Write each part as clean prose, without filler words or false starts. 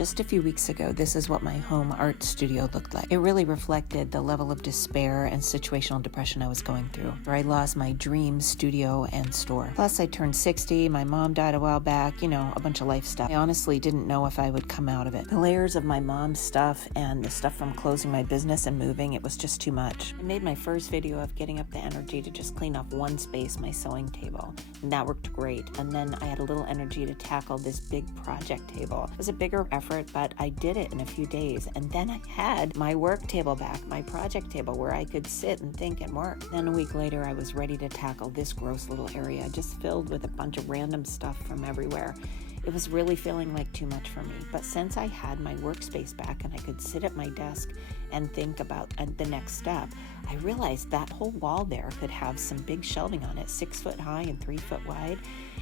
Just a few weeks ago, this is what my home art studio looked like. It really reflected the level of despair and situational depression I was going through, where I lost my dream studio and store. Plus, I turned 60, my mom died a while back, a bunch of life stuff. I honestly didn't know if I would come out of it. The layers of my mom's stuff and the stuff from closing my business and moving, it was just too much. I made my first video of getting up the energy to just clean off one space, my sewing table, and that worked great. And then I had a little energy to tackle this big project table. It was a bigger effort, but I did it in a few days. And then I had my work table back, my project table where I could sit and think and work. Then a week later, I was ready to tackle this gross little area, just filled with a bunch of random stuff from everywhere. It was really feeling like too much for me. But since I had my workspace back and I could sit at my desk and think about the next step, I realized that whole wall there could have some big shelving on it, 6 foot high and 3 foot wide.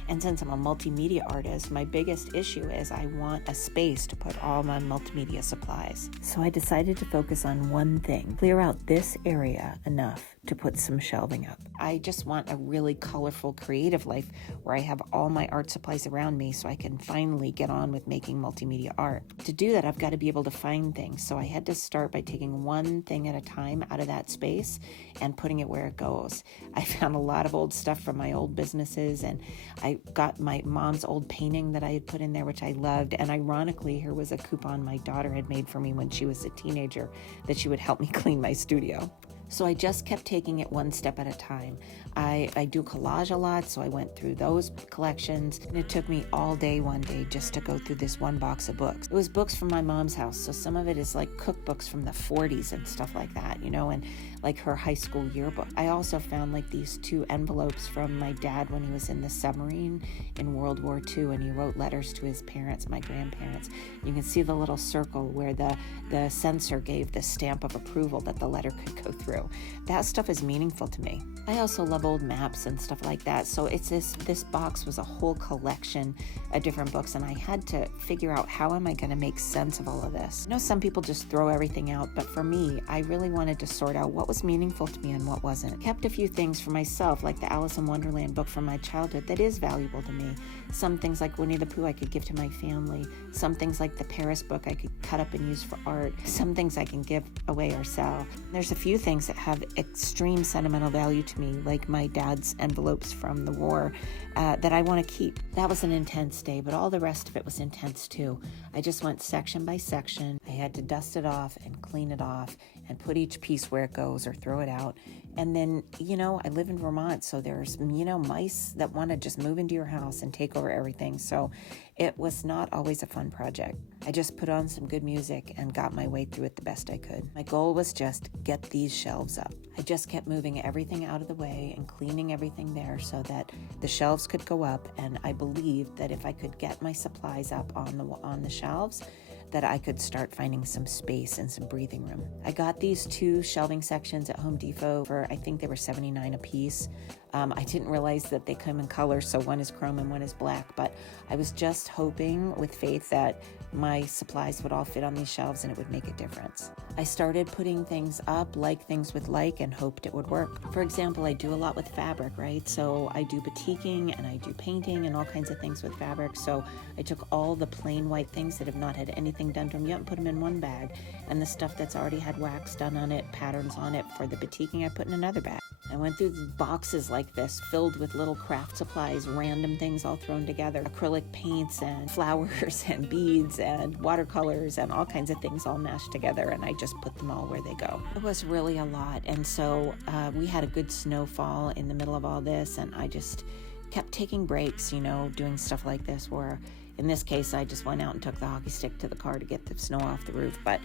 And since I'm a multimedia artist, my biggest issue is I want a space to put all my multimedia supplies. So I decided to focus on one thing, clear out this area enough to put some shelving up. I just want a really colorful, creative life where I have all my art supplies around me so I can finally get on with making multimedia art. To do that, I've got to be able to find things. So I had to start by taking one thing at a time out of that space and putting it where it goes. I found a lot of old stuff from my old businesses, and I got my mom's old painting that I had put in there, which I loved. And ironically, here was a coupon my daughter had made for me when she was a teenager that she would help me clean my studio. So I just kept taking it one step at a time. I do collage a lot, so I went through those collections, and it took me all day one day just to go through this one box of books. It was books from my mom's house, so some of it is like cookbooks from the 40s and stuff like that, and like her high school yearbook. I also found like these 2 envelopes from my dad when he was in the submarine in World War II, and he wrote letters to his parents, my grandparents. You can see the little circle where the censor gave the stamp of approval that the letter could go through. That stuff is meaningful to me. I also love old maps and stuff like that. So it's this box was a whole collection of different books, and I had to figure out how am I going to make sense of all of this. Some people just throw everything out, but for me, I really wanted to sort out what was meaningful to me and what wasn't. Kept a few things for myself, like the Alice in Wonderland book from my childhood that is valuable to me. Some things like Winnie the Pooh I could give to my family. Some things like the Paris book I could cut up and use for art. Some things I can give away or sell. There's a few things that have extreme sentimental value to me, like my dad's envelopes from the war that I want to keep. That was an intense day, but all the rest of it was intense too. I just went section by section. I had to dust it off and clean it off and put each piece where it goes or throw it out. And then, I live in Vermont, so there's, mice that want to just move into your house and take over everything. So it was not always a fun project. I just put on some good music and got my way through it the best I could. My goal was just get these shelves up. I just kept moving everything out of the way and cleaning everything there so that the shelves could go up. And I believed that if I could get my supplies up on the shelves, that I could start finding some space and some breathing room. I got these 2 shelving sections at Home Depot for, I think they were $79 a piece. I didn't realize that they come in colors, so one is chrome and one is black, but I was just hoping with faith that my supplies would all fit on these shelves and it would make a difference. I started putting things up, like things with like, and hoped it would work. For example, I do a lot with fabric, right? So I do batiking and I do painting and all kinds of things with fabric. So I took all the plain white things that have not had anything done to them yet and put them in one bag. And the stuff that's already had wax done on it, patterns on it for the batiking, I put in another bag. I went through boxes like this filled with little craft supplies, random things all thrown together, acrylic paints and flowers and beads and watercolors and all kinds of things all mashed together, and I just put them all where they go. It was really a lot, and so we had a good snowfall in the middle of all this, and I just kept taking breaks, doing stuff like this where in this case, I just went out and took the hockey stick to the car to get the snow off the roof. But,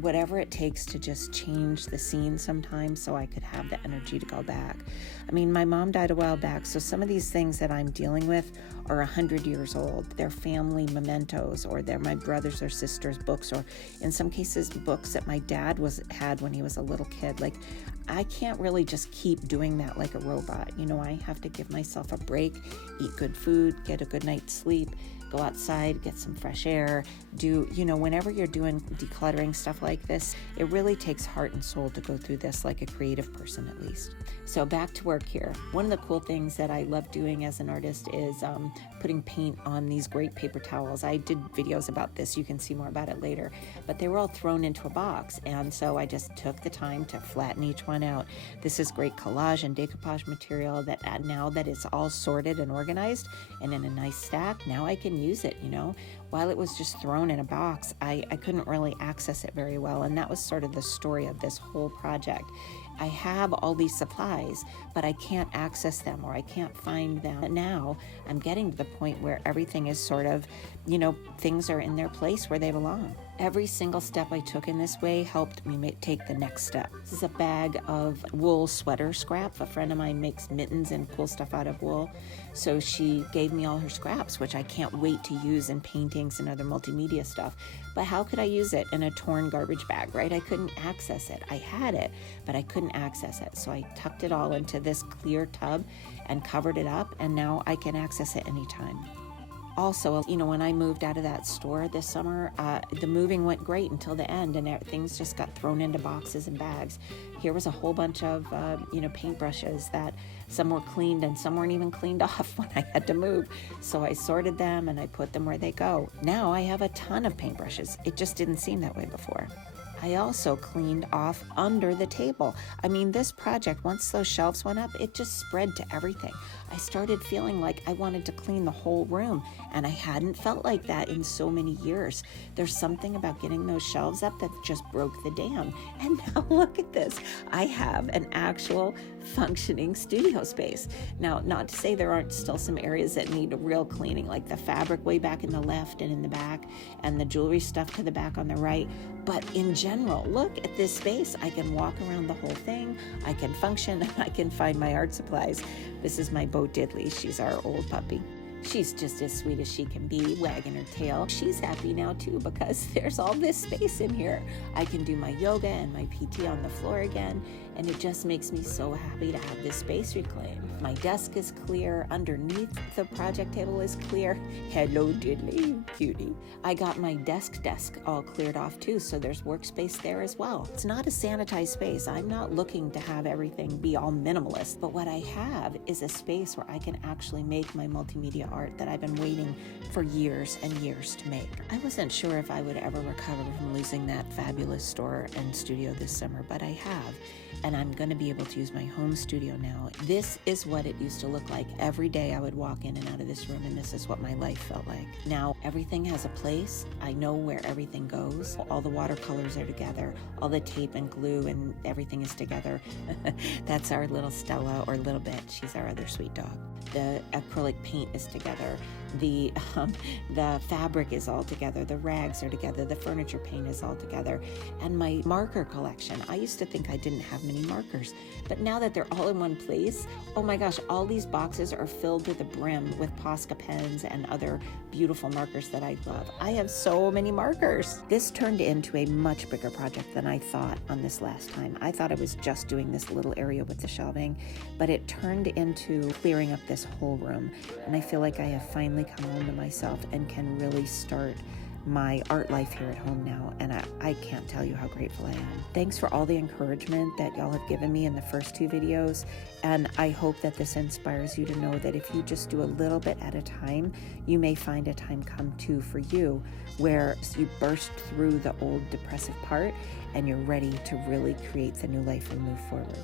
whatever it takes to just change the scene sometimes so I could have the energy to go back. I mean, my mom died a while back, so some of these things that I'm dealing with are 100 years old. They're family mementos, or they're my brother's or sister's books, or in some cases, books that my dad had when he was a little kid. Like, I can't really just keep doing that like a robot. I have to give myself a break, eat good food, get a good night's sleep, go outside, get some fresh air, whenever you're doing decluttering stuff like this, it really takes heart and soul to go through this like a creative person at least. So back to work here. One of the cool things that I love doing as an artist is putting paint on these great paper towels. I did videos about this. You can see more about it later. But they were all thrown into a box, and so I just took the time to flatten each one out. This is great collage and decoupage material that now that it's all sorted and organized and in a nice stack, now I can use it, you know. While it was just thrown in a box, I couldn't really access it very well, and that was sort of the story of this whole project. I have all these supplies, but I can't access them, or I can't find them. Now I'm getting to the point where everything is sort of, you know, things are in their place where they belong. Every single step I took in this way helped me take the next step. This is a bag of wool sweater scrap. A friend of mine makes mittens and cool stuff out of wool. So she gave me all her scraps, which I can't wait to use in paintings and other multimedia stuff. But how could I use it in a torn garbage bag, right? I couldn't access it. I had it, but I couldn't access it. So I tucked it all into this clear tub and covered it up, and now I can access it anytime. Also, you know, when I moved out of that store this summer, the moving went great until the end, and things just got thrown into boxes and bags. Here was a whole bunch of, paintbrushes that some were cleaned and some weren't even cleaned off when I had to move. So I sorted them and I put them where they go. Now I have a ton of paintbrushes. It just didn't seem that way before. I also cleaned off under the table. I mean, this project, once those shelves went up, it just spread to everything. I started feeling like I wanted to clean the whole room, and I hadn't felt like that in so many years. There's something about getting those shelves up that just broke the dam. And now look at this. I have an actual functioning studio space. Now, not to say there aren't still some areas that need a real cleaning, like the fabric way back in the left and in the back, and the jewelry stuff to the back on the right. But in general, look at this space. I can walk around the whole thing. I can function. I can find my art supplies. This is my Bo Diddley. She's our old puppy. She's just as sweet as she can be, wagging her tail. She's happy now too because there's all this space in here. I can do my yoga and my PT on the floor again, and it just makes me so happy to have this space reclaimed. My desk is clear. Underneath the project table is clear. Hello, Diddley, cutie. I got my desk all cleared off too, so there's workspace there as well. It's not a sanitized space. I'm not looking to have everything be all minimalist, but what I have is a space where I can actually make my multimedia art that I've been waiting for years and years to make. I wasn't sure if I would ever recover from losing that fabulous store and studio this summer, but I have, and I'm going to be able to use my home studio now. This is what it used to look like. Every day I would walk in and out of this room, and this is what my life felt like. Now everything has a place. I know where everything goes. All the watercolors are together. All the tape and glue and everything is together. That's our little Stella, or Little Bit. She's our other sweet dog. The acrylic paint is together. The fabric is all together. The rags are together. The furniture paint is all together. And my marker collection. I used to think I didn't have many markers, but now that they're all in one place, oh my gosh, all these boxes are filled to the brim with Posca pens and other beautiful markers that I love. I have so many markers. This turned into a much bigger project than I thought on this last time. I thought I was just doing this little area with the shelving, but it turned into clearing up this whole room. And I feel like I have finally come home to myself and can really start my art life here at home now, and I can't tell you how grateful I am. Thanks for all the encouragement that y'all have given me in the first two videos, and I hope that this inspires you to know that if you just do a little bit at a time, you may find a time come too for you where you burst through the old depressive part and you're ready to really create the new life and move forward.